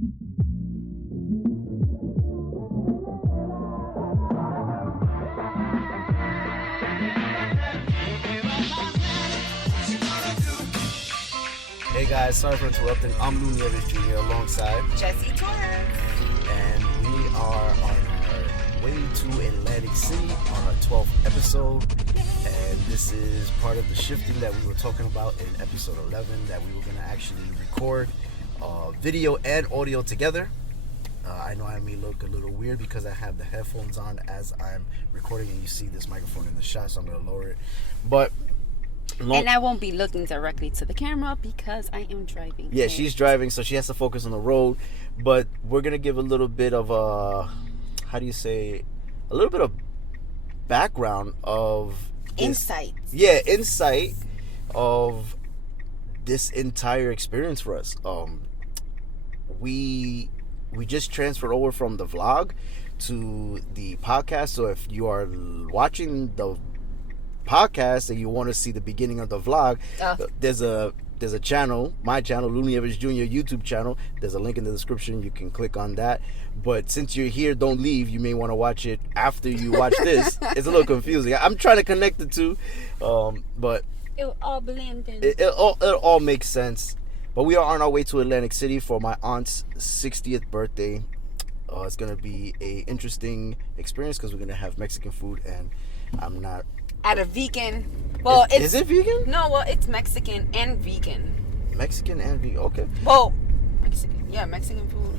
Hey guys, sorry for interrupting. I'm Lou Nieves Jr. alongside Jesse Torres. and we are on our way to Atlantic City on our 12th episode. And this is part of the shifting that we were talking about in episode 11, that we were going to actually record video and audio together. I know I may look a little weird because I have the headphones on as I'm recording, and you see this microphone in the shot, so I'm going to lower it. But And I won't be looking directly to the camera because I am driving. yeah, she's driving, so she has to focus on the road. But we're going to give a little bit of a little bit of background of this, Insight. Yeah, insight of this entire experience for us. We just transferred over from the vlog to the podcast. So if you are watching the podcast and you want to see the beginning of the vlog, there's a channel, my channel, Lou Nieves Jr. YouTube channel. There's a link in the description. You can click on that. But since you're here, don't leave. You may want to watch it after you watch this. It's a little confusing. I'm trying to connect the two, but It'll all blend in. it all makes sense. But we are on our way to Atlantic City for my aunt's 60th birthday. It's going to be a interesting experience because we're going to have Mexican food, and I'm not... At a vegan. Well, is it vegan? No, well, it's Mexican and vegan. Mexican and vegan, okay. Well, Mexican. Yeah, Mexican food,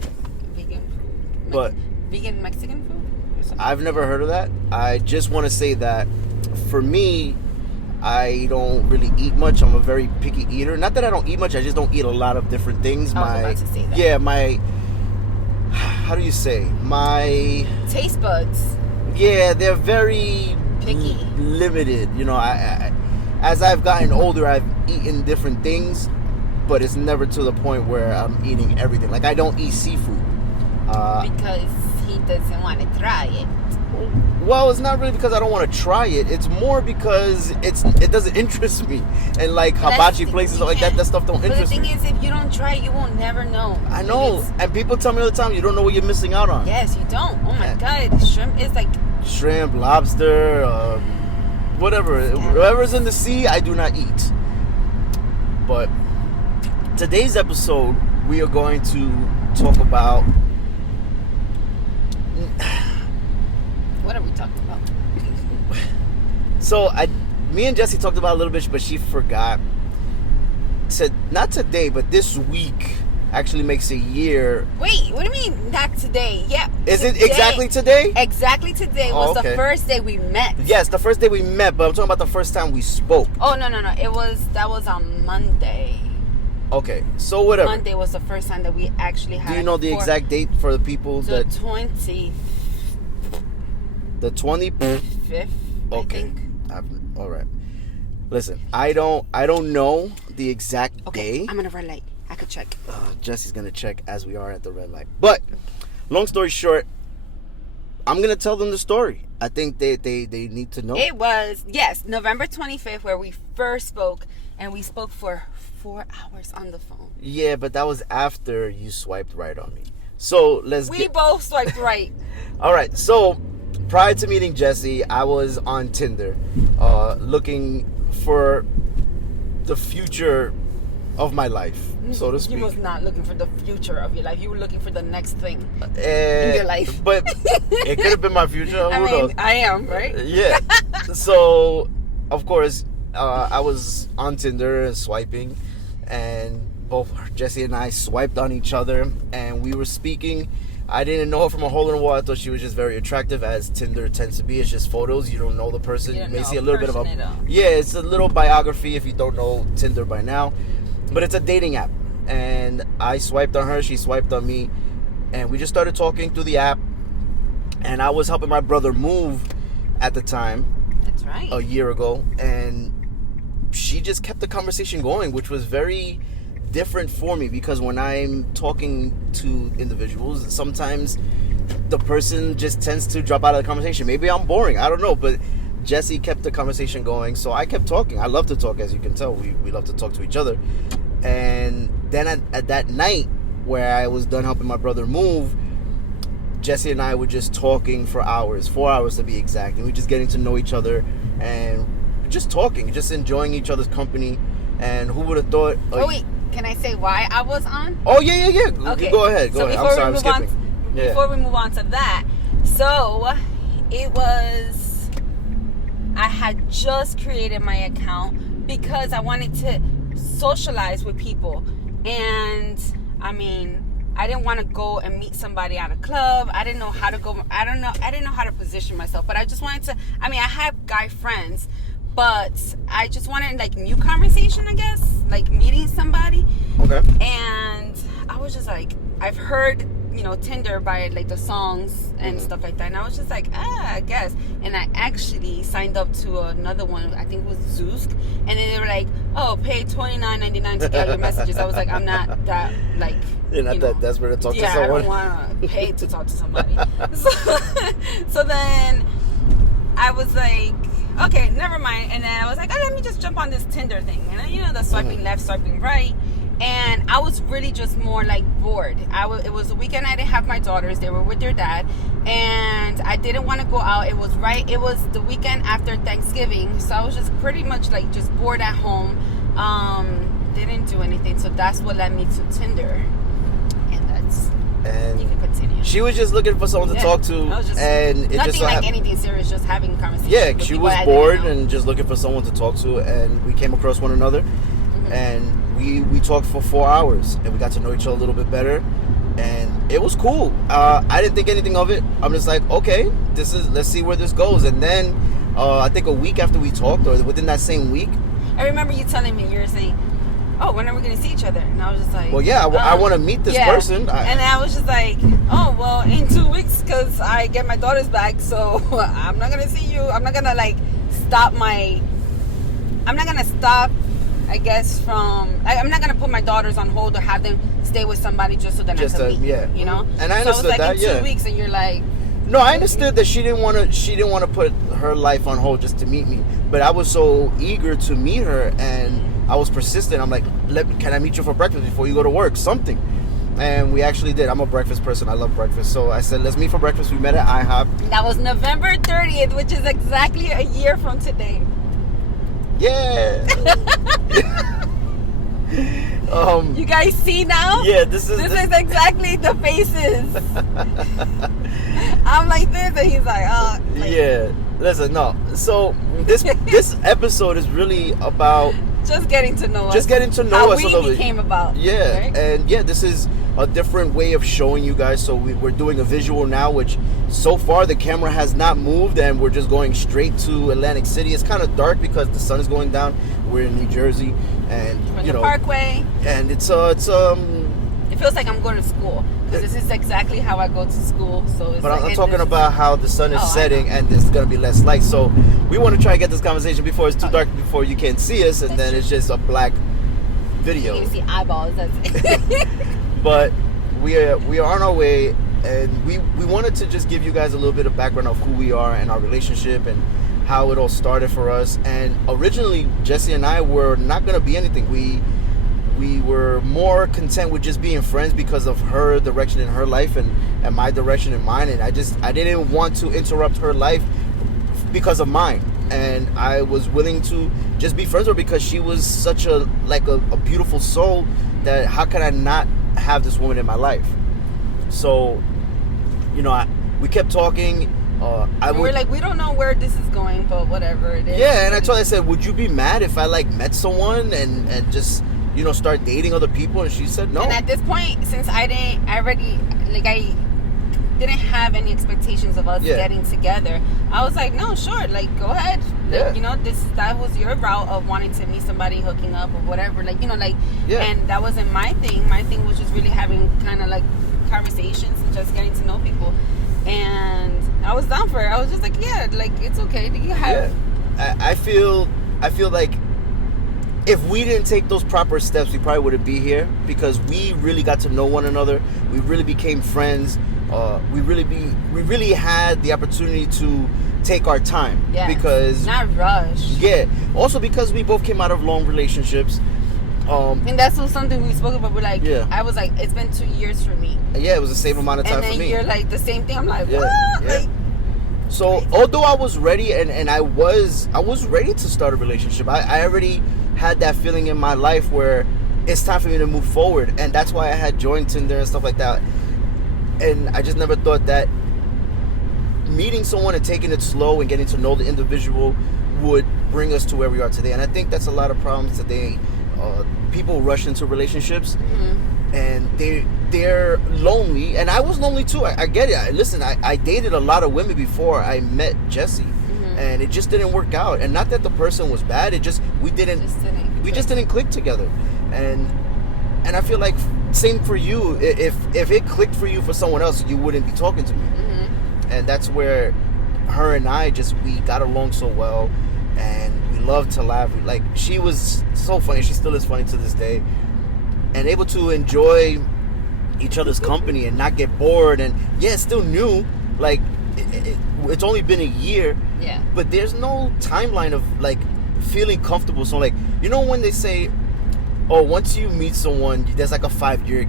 vegan food. But vegan Mexican food? I've never heard of that. I just want to say that for me, I don't really eat much. I'm a very picky eater. Not that I don't eat much, I just don't eat a lot of different things. I was about to say that. Yeah, how do you say? My taste buds. Yeah, they're very Picky. limited. You know, I as I've gotten older, I've eaten different things, but it's never to the point where I'm eating everything. Like, I don't eat seafood. Because he doesn't want to try it. Well, it's not really because I don't want to try it. It's more because it doesn't interest me. And like hibachi places like that stuff don't interest me. But the thing is, if you don't try it, you will never know. I know. And people tell me all the time, you don't know what you're missing out on. Yes, you don't. Oh my God. Shrimp is like... Shrimp, lobster, whatever. Whatever's in the sea, I do not eat. But today's episode, we are going to talk about... What are we talking about? So, me and Jessie talked about it a little bit, but she forgot. Not today, but this week actually makes a year. Wait, what do you mean not today? Yeah. Is today. it exactly today? Exactly today was the first day we met. Yes, the first day we met, but I'm talking about the first time we spoke. Oh, no. That was on Monday. Okay, so whatever. Monday was the first time that we actually had. Do you know the exact date for the people the 20th. The 25th? Okay. I think. All right. Listen, I don't know the exact day. I'm at a red light. I could check. Jesse's gonna check as we are at the red light. But long story short, I'm gonna tell them the story. I think they need to know. It was November 25th where we first spoke, and we spoke for 4 hours on the phone. Yeah, but that was after you swiped right on me. So we both swiped right. All right. So prior to meeting Jesse, I was on Tinder, looking for the future of my life, so to speak. You was not looking for the future of your life. You were looking for the next thing in your life. But it could have been my future. Who knows? I am, right? Yeah. So, of course, I was on Tinder and swiping, and both Jesse and I swiped on each other, and we were speaking. I didn't know her from a hole in the wall. I thought she was just very attractive, as Tinder tends to be. It's just photos. You don't know the person. You may see a little bit of a... Yeah, it's a little biography if you don't know Tinder by now. But it's a dating app. And I swiped on her. She swiped on me. And we just started talking through the app. And I was helping my brother move at the time. That's right. A year ago. And she just kept the conversation going, which was very... different for me, because when I'm talking to individuals, sometimes the person just tends to drop out of the conversation. Maybe I'm boring, I don't know, but Jesse kept the conversation going, so I kept talking. I love to talk, as you can tell. We love to talk to each other. And then at that night, where I was done helping my brother move, Jesse and I were just talking for hours, 4 hours to be exact, and we just getting to know each other and just talking, just enjoying each other's company. And who would have thought? Oh wait, can I say why I was on? Oh yeah. Okay. Go ahead. So I'm sorry, I'm skipping. Before we move on to that, so it was, I had just created my account because I wanted to socialize with people, and I mean, I didn't want to go and meet somebody at a club. I didn't know how to go. I didn't know how to position myself, but I just wanted to. I mean, I had guy friends, but I just wanted like new conversation, I guess, like meeting somebody. Okay. And I was just like, I've heard, Tinder by like the songs and stuff like that, and I was just like, I guess. And I actually signed up to another one. I think it was Zoosk, and then they were like, oh, pay $29.99 to get your messages. I was like, I'm not that like. You're not that desperate to talk to someone. Yeah, I don't want to pay to talk to somebody. So then I was like, okay, never mind. And then I was like, oh, let me just jump on this Tinder thing. And the swiping left, swiping right. And I was really just more like bored. It was a weekend. I didn't have my daughters. They were with their dad. And I didn't want to go out. It was the weekend after Thanksgiving. So I was just pretty much like just bored at home. Didn't do anything. So that's what led me to Tinder. And you can continue. She was just looking for someone to talk to, and it nothing just so like happened. Anything serious, just having conversation. Yeah, she was bored and just looking for someone to talk to, and we came across one another, and we talked for 4 hours, and we got to know each other a little bit better, and it was cool. I didn't think anything of it. I'm just like, okay, let's see where this goes. And then I think a week after we talked, or within that same week, I remember you telling me, you were saying, oh, when are we going to see each other? And I was just like, well, yeah, I want to meet this person. And I was just like, oh, well, in 2 weeks, because I get my daughters back, so I'm not going to see you. I'm not going to, like, stop, I guess, I'm not going to put my daughters on hold or have them stay with somebody just so that I can meet, you know? And I understood that, in 2 weeks, and you're like... No, I understood that she didn't want to put her life on hold just to meet me. But I was so eager to meet her, and I was persistent. I'm like, can I meet you for breakfast before you go to work? Something. And we actually did. I'm a breakfast person. I love breakfast. So I said, let's meet for breakfast. We met at IHOP. That was November 30th, which is exactly a year from today. Yeah. You guys see now? Yeah, this is exactly the faces. I'm like this, and he's like, yeah. Listen, no. So this episode is really about just getting to know us. Just getting to know us a little bit. How we became about. Yeah, right? And yeah, this is a different way of showing you guys. So we're doing a visual now, which so far the camera has not moved, and we're just going straight to Atlantic City. It's kind of dark because the sun is going down. We're in New Jersey, and from the Parkway. And it feels like I'm going to school because this is exactly how I go to school. So it's but I'm talking about how the sun is setting and there's going to be less light. So we want to try to get this conversation before it's too dark, before you can't see us, and then it's just a black video. You can see eyeballs. That's it. But we are on our way, and we wanted to just give you guys a little bit of background of who we are and our relationship and how it all started for us. And originally, Jesse and I were not going to be anything. We were more content with just being friends because of her direction in her life and my direction in mine. And I didn't want to interrupt her life because of mine. And I was willing to just be friends with her because she was such a beautiful soul that how can I not have this woman in my life? So, we kept talking. We're like, we don't know where this is going, but whatever it is. Yeah, and I said, would you be mad if I met someone and just start dating other people? And she said no. And at this point, since I didn't have any expectations of us getting together, I was like, no, sure, go ahead. That was your route of wanting to meet somebody, hooking up or whatever, and that wasn't my thing. My thing was just really having kind of conversations and just getting to know people. And I was down for it. I was just like, it's okay. Do you have? Yeah. I feel like if we didn't take those proper steps, we probably wouldn't be here because we really got to know one another. We really became friends. We really had the opportunity to take our time. Yeah. Because not rush. Yeah. Also because we both came out of long relationships. And that's something we spoke about. We're like, Yeah. I was like, it's been 2 years for me. Yeah, it was the same amount of time And then for me. you're like the same thing. I'm like, Yeah, what? yeah. Like, So although I was ready and I was ready to start a relationship, I already had that feeling in my life where it's time for me to move forward, and that's why I had joined Tinder and stuff like that. And I just never thought that meeting someone and taking it slow and getting to know the individual would bring us to where we are today. And I think that's a lot of problems today. People rush into relationships and they're lonely, and I was lonely too. I get it. Listen, I dated a lot of women before I met Jessie, and it just didn't work out. And not that the person was bad, it just we just didn't click together. And I feel like same for you. If it clicked for you for someone else, you wouldn't be talking to me. And that's where her and I we got along so well, and we loved to laugh. Like, she was so funny. She still is funny to this day, and able to enjoy each other's company and not get bored. And yeah, it's still new. Like, it's only been a year, but there's no timeline of like feeling comfortable. So like, you know when they say, oh, once you meet someone, there's like a 5-year,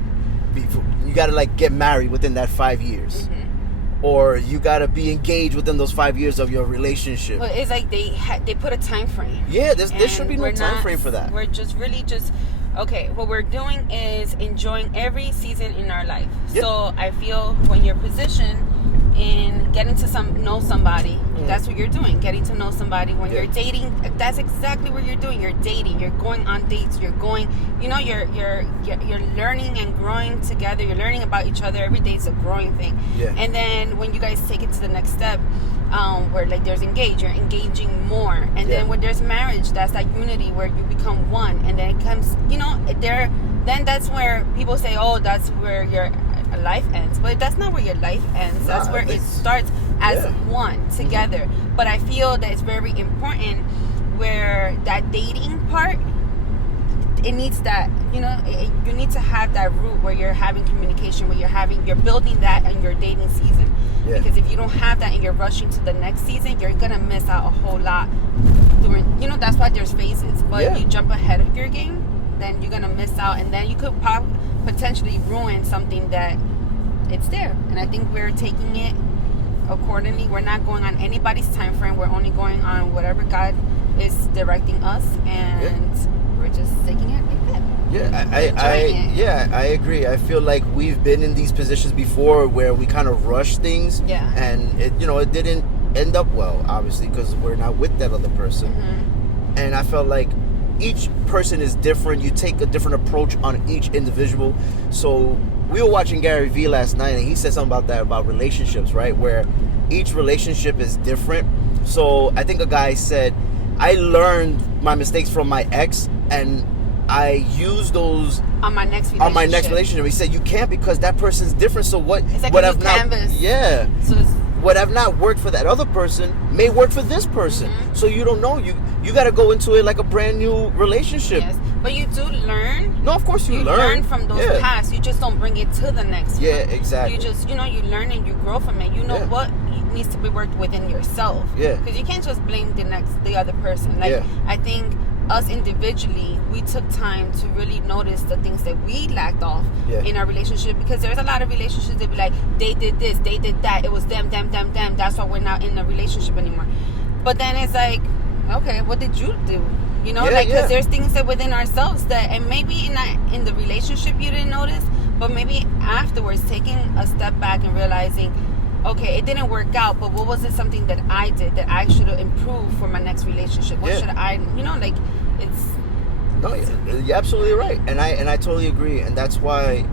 you gotta like get married within that 5 years. Or you gotta be engaged within those 5 years of your relationship. Well, it's like they put a time frame. Yeah, there should be no time frame for that. We're just really okay. What we're doing is enjoying every season in our life. Yep. So I feel when you're positioned in getting to know somebody, that's what you're doing. Getting to know somebody. When you're dating, that's exactly what you're doing. You're dating. You're going on dates. You're going. You're learning and growing together. You're learning about each other. Every day is a growing thing. Yeah. And then when you guys take it to the next step, where like there's you're engaging more. And then when there's marriage, that's that unity where you become one. And then it comes, then that's where people say, oh, that's where your life ends. But that's not where your life ends. That's where it starts as one together. But I feel that it's very important where that dating part, it needs that, you need to have that root where you're having communication, where you're building that in your dating season. Yeah. Because if you don't have that and you're rushing to the next season, you're gonna miss out a whole lot during, that's why there's phases. But if you jump ahead of your game, then you're gonna miss out, and then you could potentially ruin something that it's there. And I think we're taking it accordingly. We're not going on anybody's time frame. We're only going on whatever God is directing us, and we're just taking it like that. I agree. I feel like we've been in these positions before where we kind of rush things, and it didn't end up well, obviously, because we're not with that other person. And I felt like each person is different. You take a different approach on each individual. So we were watching Gary Vee last night, and he said something about that, about relationships, right? Where each relationship is different. So I think a guy said, I learned my mistakes from my ex, and I use those on my next relationship. He said, you can't, because that person's different. So what? It's like what a I've new not, canvas. yeah. So it's, what have not worked for that other person may work for this person. So you don't know. You got to go into it like a brand new relationship. Yes, but you do learn. No, of course you learn from those past. You just don't bring it to the next one. Yeah, exactly. You just, you learn and you grow from it. You know what needs to be worked within yourself. Yeah. Because you can't just blame the other person. Like, I think us individually, we took time to really notice the things that we lacked off in our relationship, because there's a lot of relationships that be like, they did this, they did that, it was them, that's why we're not in a relationship anymore. But then it's like, okay, what did you do? Because there's things that within ourselves that, and maybe in the relationship you didn't notice, but maybe afterwards taking a step back and realizing, okay, it didn't work out, but what was it something that I did that I should have improved for my next relationship? What should I, it's... No, you're absolutely right. And I totally agree. And that's why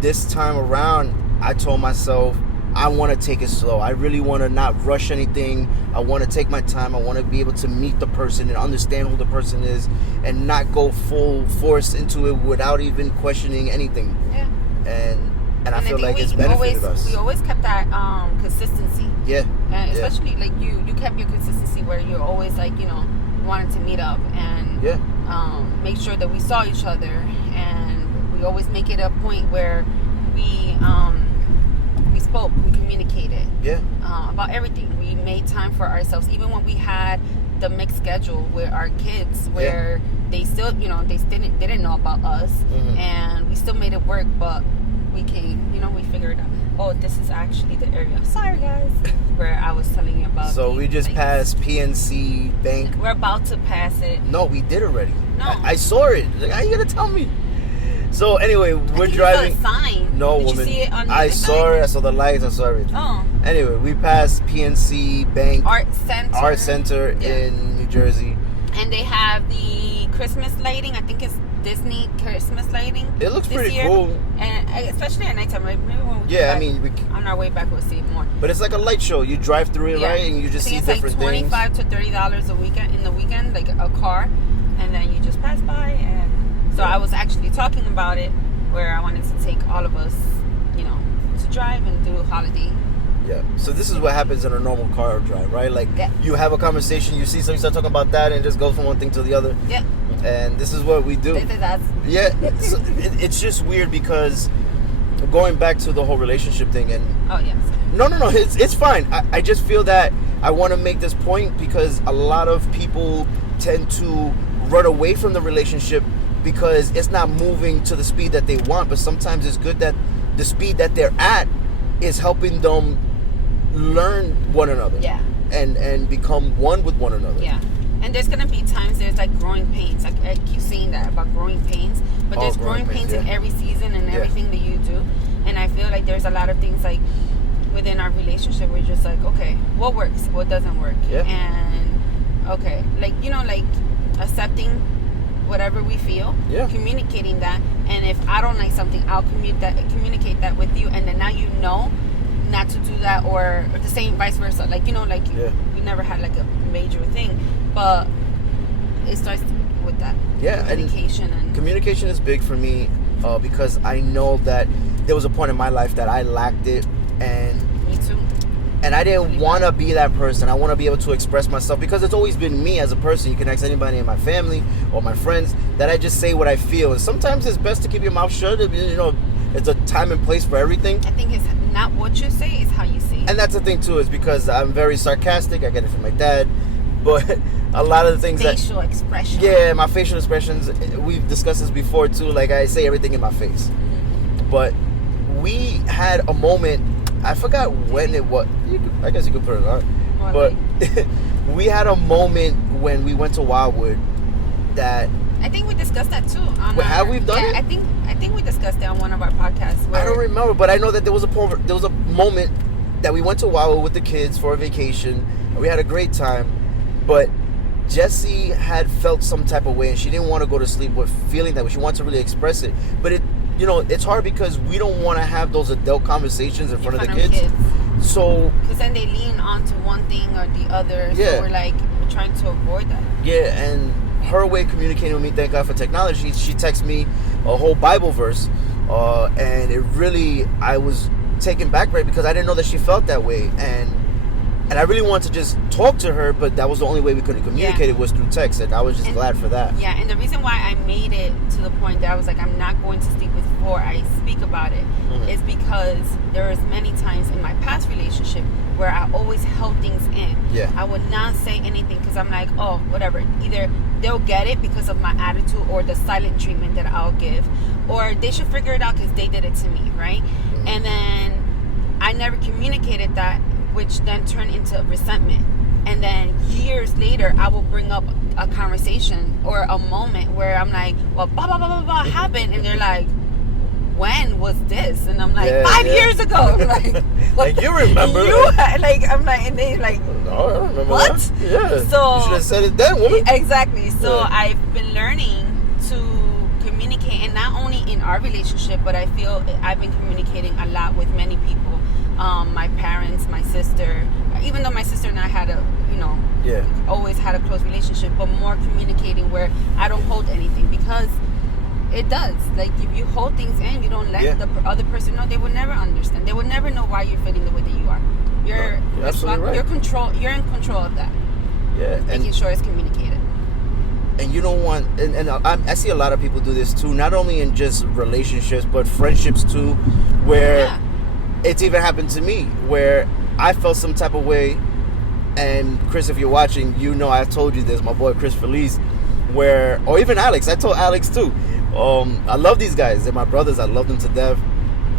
this time around, I told myself, I want to take it slow. I really want to not rush anything. I want to take my time. I want to be able to meet the person and understand who the person is, and not go full force into it without even questioning anything. Yeah. And I feel like it's benefited us. We always kept that consistency. Yeah. And especially like you kept your consistency where you're always like, wanting to meet up and make sure that we saw each other, and we always make it a point where we spoke, we communicated about everything. We made time for ourselves, even when we had the mixed schedule with our kids, where they still, they didn't know about us, and we still made it work. But we we figured out, oh, this is actually the area. Sorry, guys, where I was telling you about. So we just passed PNC Bank. We're about to pass it. No, we did already. No, I saw it. Like, how you gonna tell me? So anyway, we're driving. It's a sign. No, Did woman. You see it on I the saw sign? it. I saw the lights. I saw everything. Oh. Anyway, we passed PNC Bank Art Center in New Jersey. And they have the Christmas lighting. I think it's Disney Christmas lighting. It looks this pretty year. cool. And especially at nighttime. Maybe when we Yeah, come I mean, on our way back, we'll see it more. but it's like a light show. You drive through it, right, and you just see different things. I think it's like $25 to $30 in the weekend, like a car, and then you just pass by. And so I was actually talking about it, where I wanted to take all of us, to drive and do a holiday. Yeah. So this is what happens in a normal car drive, right? Like you have a conversation, you see something, start talking about that, and it just goes from one thing to the other. Yeah. And this is what we do. This is us. Yeah. So it's just weird because going back to the whole relationship thing and. Oh yes. No. It's fine. I just feel that I want to make this point because a lot of people tend to run away from the relationship because it's not moving to the speed that they want. But sometimes it's good that the speed that they're at is helping them learn one another. Yeah. And become one with one another. Yeah. And there's gonna be times there's like growing pains. Like I keep saying that about growing pains, but there's growing pains in every season and everything that you do. And I feel like there's a lot of things like within our relationship we're just like, okay, what works, what doesn't work, and okay, like like accepting whatever we feel, communicating that, and if I don't like something, I'll communicate that with you, and then now not to do that, or the same vice versa. Like we never had like a major thing, but it starts with that communication. And communication is big for me because I know that there was a point in my life that I lacked it, and me too. And I didn't want to be that person. I want to be able to express myself because it's always been me as a person. You can ask anybody in my family or my friends that I just say what I feel. And sometimes it's best to keep your mouth shut. It's a time and place for everything. I think it's not what you say, it's how you say it. And that's the thing too, is because I'm very sarcastic. I get it from my dad. But a lot of the things facial expression. Yeah, my facial expressions, we've discussed this before too. Like I say everything in my face. But we had a moment, I forgot when it was. I guess you could put it on. But we had a moment when we went to Wildwood that... I think we discussed that too. Have we done it? I think we discussed it on one of our podcasts. I don't remember, but I know that there was a moment that we went to Wildwood with the kids for a vacation. We had a great time, but Jessie had felt some type of way, and she didn't want to go to sleep with feeling that way. She wanted to really express it, but it's hard because we don't want to have those adult conversations in front of the kids. So because then they lean onto one thing or the other. So we're trying to avoid that. Yeah, and her way of communicating with me, thank God for technology, she texted me a whole Bible verse, and it really, I was taken back by it because I didn't know that she felt that way, and I really wanted to just talk to her, but that was the only way we could communicate it was through text, and I was just glad for that. Yeah, and the reason why I made it to the point that I was like, I'm not going to speak before I speak about it is because there was many times in my past relationship where I always held things in. Yeah. I would not say anything because I'm like, oh, whatever. Either they'll get it because of my attitude or the silent treatment that I'll give, or they should figure it out because they did it to me, right? And then I never communicated that, which then turned into resentment. And then years later, I will bring up a conversation or a moment where I'm like, well, blah, blah, blah, blah, blah happened. And they're like, when was this? And I'm like, 5 years ago. I'm like, like, you remember? I'm like, and they like, no, I don't remember what? That. Yeah. So, you should have said it then, woman. Exactly. So I've been learning to communicate, and not only in our relationship, but I feel I've been communicating a lot with many people. My parents, my sister, even though my sister and I had always had a close relationship, but more communicating where I don't hold anything because it does. Like if you hold things in, you don't let the other person know, they will never understand. They will never know why you're feeling the way that you are. You're absolutely right. You're in control of that. Yeah, making sure it's communicated. And you don't want, and I see a lot of people do this too, not only in just relationships, but friendships too, where it's even happened to me, where I felt some type of way, and Chris, if you're watching, I told you this, my boy Chris Felice, or even Alex. I told Alex too. I love these guys. They're my brothers. I love them to death.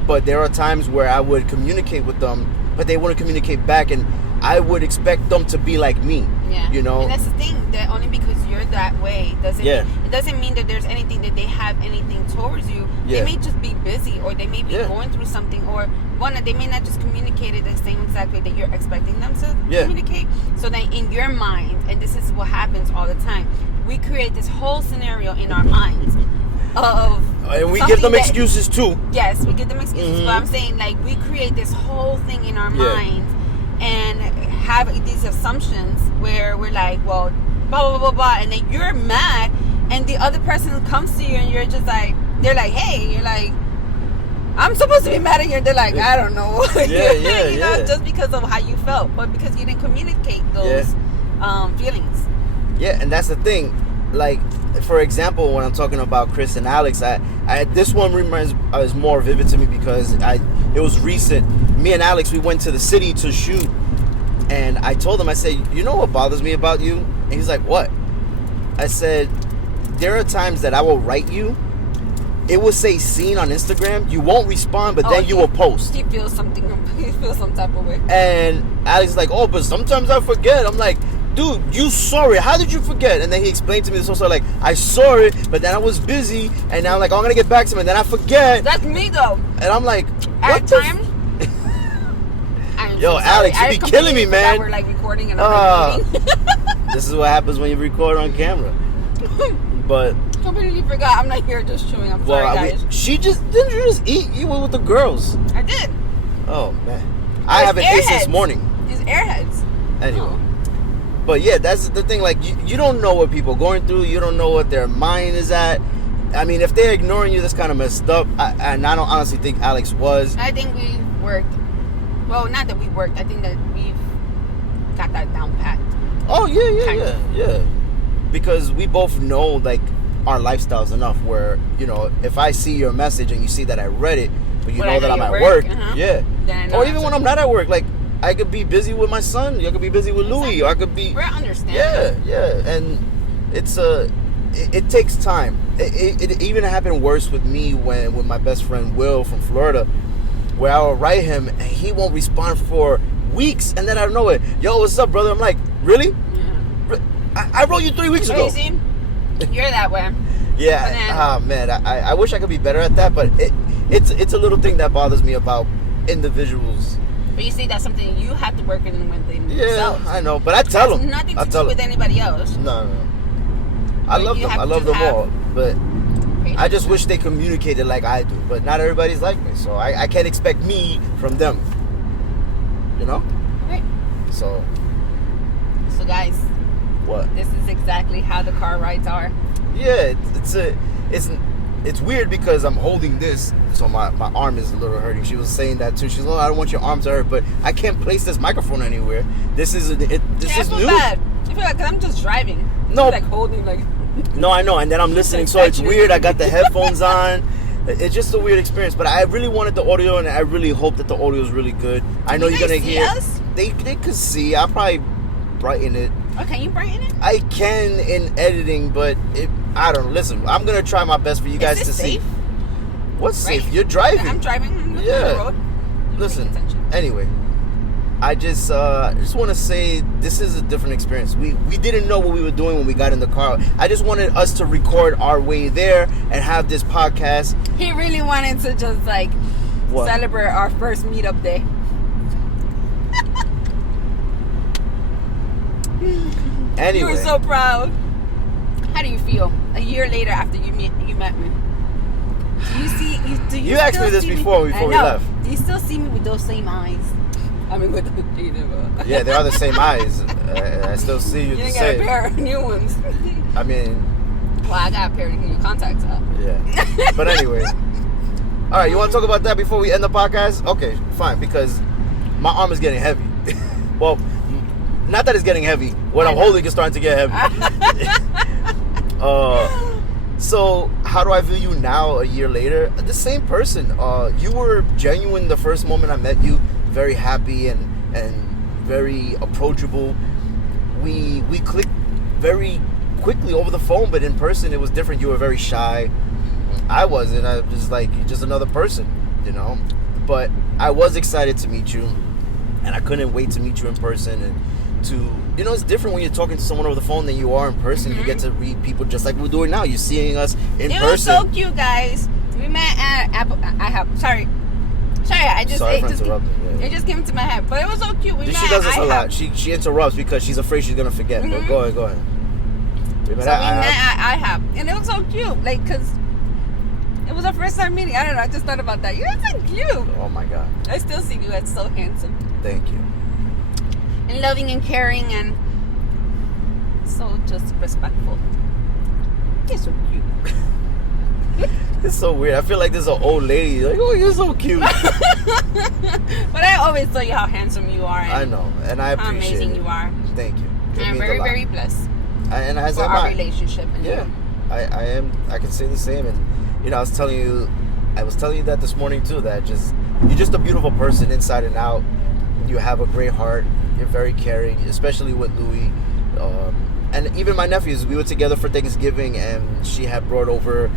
But there are times where I would communicate with them, but they wouldn't communicate back, and I would expect them to be like me. Yeah. You know? And that's the thing, that only because you're that way doesn't Yeah. mean, it doesn't mean that there's anything that they have anything towards you. Yeah. They may just be busy, or they may be Yeah. going through something, or one, they may not just communicate it the same exact way that you're expecting them to Yeah. communicate. So then in your mind, and this is what happens all the time, we create this whole scenario in our minds of And we give something them that- excuses too. Yes, we give them excuses, Mhm. but I'm saying, like, we create this whole thing in our Yeah. minds and have these assumptions where we're like, well, blah, blah, blah, blah, and then you're mad, and the other person comes to you and you're just like, they're like, hey, you're like, I'm supposed to be mad at you, and they're like, I don't know. Yeah, you know, yeah. just because of how you felt, but because you didn't communicate those feelings. Yeah, and that's the thing. Like, for example, when I'm talking about Chris and Alex, I this one is more vivid to me because it was recent. Me and Alex, we went to the city to shoot, and I told him, I said, you know what bothers me about you? And he's like, what? I said, there are times that I will write you. It will say seen on Instagram. You won't respond, but then you will post. He feels something. He feels some type of way. And Alex is like, oh, but sometimes I forget. I'm like, dude, you saw it. How did you forget? And then he explained to me this also, like, I saw it, but then I was busy, and now I'm like, oh, I'm gonna get back to him, and then I forget. That's me though. And I'm like, At what the times. I'm Yo, so sorry. Alex, you I be completely killing me, forgot man. We're like recording and I'm like reading. This is what happens when you record on camera. But Completely forgot. I'm not here just chewing. I'm sorry, guys. she didn't you just eat? You were with the girls. I did. Oh man, I haven't ate since Airheads. morning. These airheads. Anyway. Oh. But yeah, that's the thing. Like, you don't know what people are going through. You don't know what their mind is at. I mean, if they're ignoring you, that's kind of messed up. And I don't honestly think Alex was. I think we've worked. Well, not that we worked. I think that we've got that down pat. Oh yeah, Kind of. yeah. Because we both know, like, our lifestyles enough where, you know, if I see your message and you see that I read it, but you But I know know that I'm you're at work, work, uh-huh. yeah. Then I know Or I'm even when sorry. I'm not at work, like, I could be busy with my son. I could be busy with Louis. Or I could be. We're understanding. Yeah. And it's it takes time. It even happened worse with me with my best friend Will from Florida, where I will write him and he won't respond for weeks, and then I know it. Yo, what's up, brother? I'm like, really? Yeah. I wrote you 3 weeks ago. You see, you're that way. Yeah. Man, I wish I could be better at that, but it's a little thing that bothers me about individuals. But you see, that's something you have to work in with Yeah, themselves. I know, but I tell them. Nothing I to tell do with them. anybody else. No. I love You them. have I love to them have all, but patience. I just wish they communicated like I do. But not everybody's like me, so I can't expect me from them. You know? Right. So So, guys, what? this is exactly how the car rides are. Yeah, it's weird because I'm holding this, so my arm is a little hurting. She was saying that too. She's like, oh, I don't want your arm to hurt, but I can't place this microphone anywhere. This is I feel new. bad. I feel like, 'cause I'm just driving. No. I'm like holding, like. No, I know, and then I'm listening, so it's weird. I got the headphones on. It's just a weird experience, but I really wanted the audio, and I really hope that the audio is really good. I know Can you're they gonna see hear. us? They could see. I'll probably brighten it. Oh, can you brighten it? I can in editing, but I don't know. Listen, I'm gonna try my best for you guys Is this to see. safe? What's Right? safe? You're driving. I'm driving. I'm looking Yeah. at the road. Listen. Paying attention. Anyway, I just want to say this is a different experience. We didn't know what we were doing when we got in the car. I just wanted us to record our way there and have this podcast. He really wanted to just like What? celebrate our first meetup day. Anyway, You were so proud. How do you feel a year later after you met me? Do you see? Do you You asked still me this see before I we know. left. Do you still see me with those same eyes? I mean, with the yeah, they are the same eyes. I still see you You the didn't get a same. pair of new ones. I mean, Well, I got a pair of new contacts up. yeah. But anyway, all right. You want to talk about that before we end the podcast? Okay, fine. Because my arm is getting heavy. Well, not that it's getting heavy. What I'm holding is starting to get heavy. So how do I view you now, a year later? The same person. You were genuine the first moment I met you. Very happy and very approachable. We clicked very quickly over the phone, but in person it was different. You were very shy. I wasn't. I was like just another person, you know. But I was excited to meet you, and I couldn't wait to meet you in person and to, you know, it's different when you're talking to someone over the phone than you are in person. You get to read people just like we're doing now. You're seeing us in person. It was so cute, guys. We met at Apple. Sorry. I just Sorry for interrupting. It just came into my head, but it was so cute. She does this a lot. She interrupts because she's afraid she's gonna forget. But go ahead. We met at IHOP, and it was so cute. Like, cause it was our first time meeting. I don't know. I just thought about that. You're so cute. Oh my God. I still see you as so handsome. Thank you. And loving and caring and so just respectful. You're so cute. It's so weird. I feel like there's an old lady. Like, oh, you're so cute. But I always tell you how handsome you are. And I know, and I appreciate how amazing it. you are. Thank you. And I'm very, very blessed And as for am our I. relationship. And Yeah, I am. I can say the same. And you know, I was telling you that this morning too. That you're just a beautiful person inside and out. You have a great heart. You're very caring, especially with Louie. And even my nephews, we were together for Thanksgiving, and she had brought over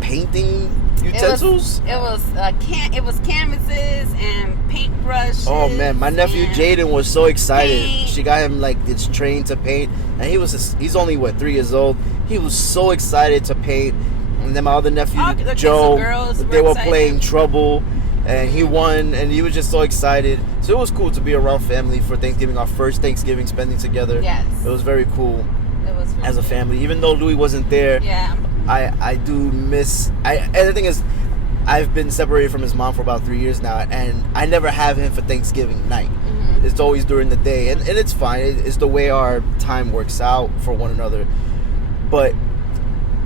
painting utensils. It was canvases and paintbrushes. Oh man, my nephew Jaden was so excited. Paint. She got him like this train to paint, and he's only 3 years old. He was so excited to paint. And then my other nephew Joe, they were playing Trouble, and he won, and he was just so excited. So it was cool to be around family for Thanksgiving, our first Thanksgiving spending together. Yes, it was very cool. It was as a family, even though Louis wasn't there. Yeah, I do miss. And the thing is, I've been separated from his mom for about 3 years now, and I never have him for Thanksgiving night. Mm-hmm. It's always during the day, and it's fine. It's the way our time works out for one another. But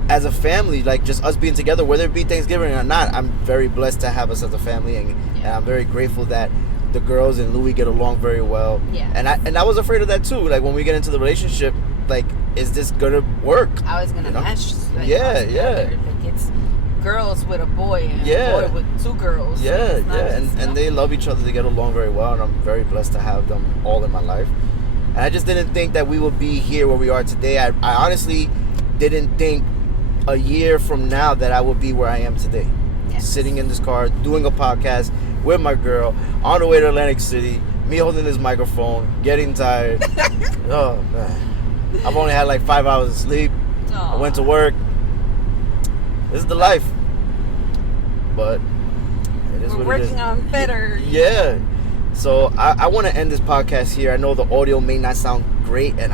as a family, like just us being together, whether it be Thanksgiving or not, I'm very blessed to have us as a family, and I'm very grateful that the girls and Louis get along very well. Yeah. And I was afraid of that too. Like when we get into the relationship, like, is this gonna work? I was gonna mesh. Like, yeah. Like it's girls with a boy and a boy with two girls. Yeah, and they love each other. They get along very well, and I'm very blessed to have them all in my life. And I just didn't think that we would be here where we are today. I honestly didn't think a year from now that I would be where I am today. Yes. Sitting in this car, doing a podcast with my girl, on the way to Atlantic City, me holding this microphone, getting tired. Oh, man. I've only had like 5 hours of sleep. Aww. I went to work. This is the life. But it is We're what it is. working on better. Yeah. So I want to end this podcast here. I know the audio may not sound great, and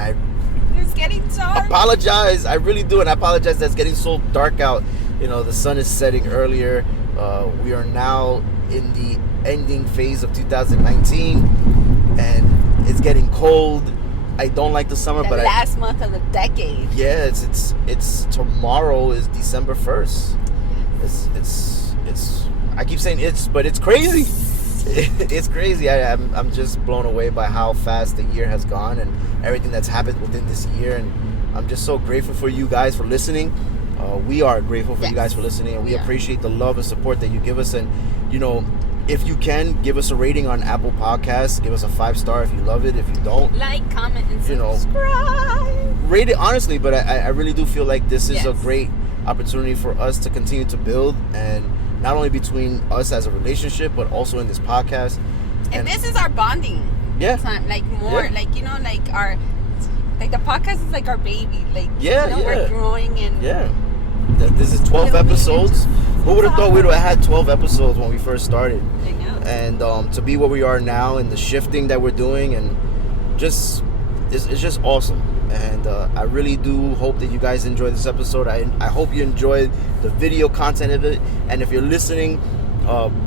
it's getting dark. Apologize. I really do, and I apologize that it's getting so dark out. You know, the sun is setting earlier. We are now in the ending phase of 2019, and it's getting cold. I don't like the summer, but last month of the decade. Yeah, it's tomorrow is December 1st. It's I keep saying but it's crazy. It's crazy. I'm just blown away by how fast the year has gone and everything that's happened within this year, and I'm just so grateful for you guys for listening. We are grateful for you guys for listening, and we appreciate the love and support that you give us. And you know, if you can, give us a rating on Apple Podcasts. Give us a 5-star if you love it. If you don't, like, comment, and subscribe. Rate it honestly, but I really do feel like this is a great opportunity for us to continue to build, and not only between us as a relationship, but also in this podcast. And this is our bonding. Yeah. Time, like more, like, you know, like our, like the podcast is like our baby. Like, we're growing and this is 12 episodes. Who would have thought we would have had 12 episodes when we first started? I know. And to be where we are now, and the shifting that we're doing, and just it's just awesome. And I really do hope that you guys enjoyed this episode. I hope you enjoyed the video content of it. And if you're listening,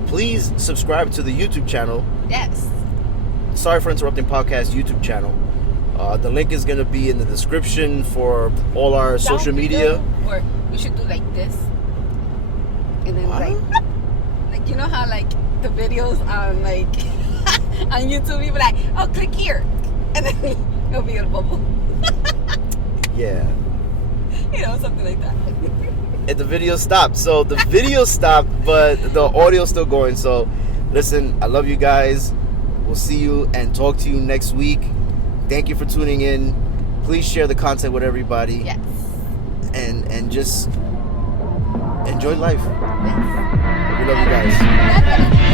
please subscribe to the YouTube channel. Yes. Sorry for Interrupting Podcast YouTube channel. The link is going to be in the description for all our social media. Or you should do like this. And then like you know how like the videos on like on YouTube, you be like, oh, click here. And then it'll be a bubble. Yeah. You know, something like that. And the video stopped. So the video stopped, but the audio's still going. So listen, I love you guys. We'll see you and talk to you next week. Thank you for tuning in. Please share the content with everybody. Yes. And just enjoy life. Yes. We love you guys.